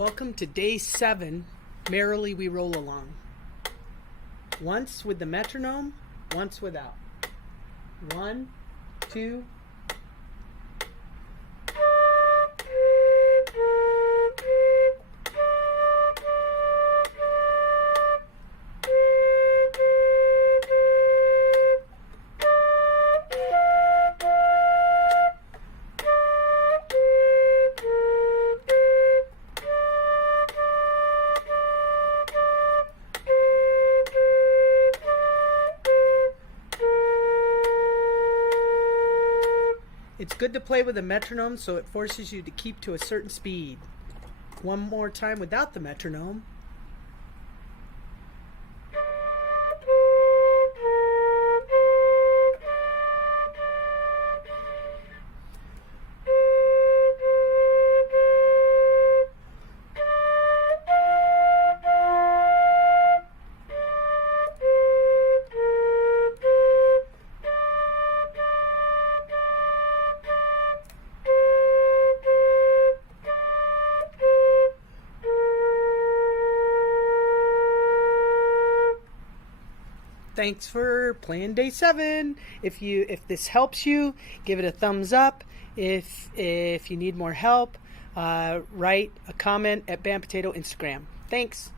Welcome to day 7, Merrily We Roll Along. Once with the metronome, once without. 1, 2. It's good to play with a metronome so it forces you to keep to a certain speed. One more time without the metronome. Thanks for playing day 7. If this helps you, give it a thumbs up. If you need more help, write a comment at Bam Potato Instagram. Thanks.